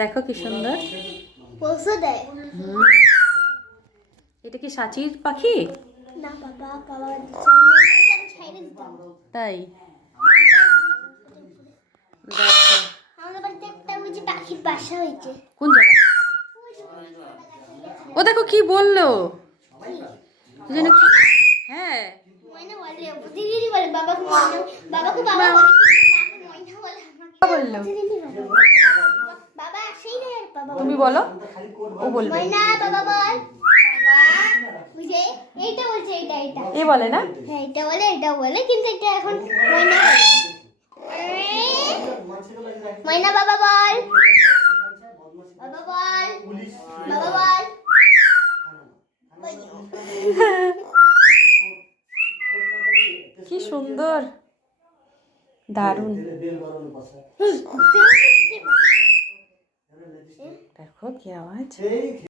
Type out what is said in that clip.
দেখো কি সুন্দর। এটা কি সাচির পাখি? না বাবা, বাবা তাই দেখো আমাদের বাড়িতে একটা ওই যে পাখির বাসা হয়েছে। কোন জায়গায়? ও দেখো কি বললো যেন কি। হ্যাঁ ময়না বলে, প্রতিদিনই বলে বাবাকে ময়না, বাবাকে বাবা বলে কিন্তু মাকে ময়না বলে। আমাকে বললো প্রতিদিনই বলে বাবা আসেই না আর বাবা তুমি বলো, ও বলবে। ময়না বাবা বল, বুঝে এইটা বলছে, এইটা এইটা এ বলে না? হ্যাঁ এটা বলে কিন্তু এটা এখন ময়না বলে। ময়না বাবা বল, বাবা বল, বাবা বল। কি সুন্দর, দারুণ। দেখো কি আওয়াজ।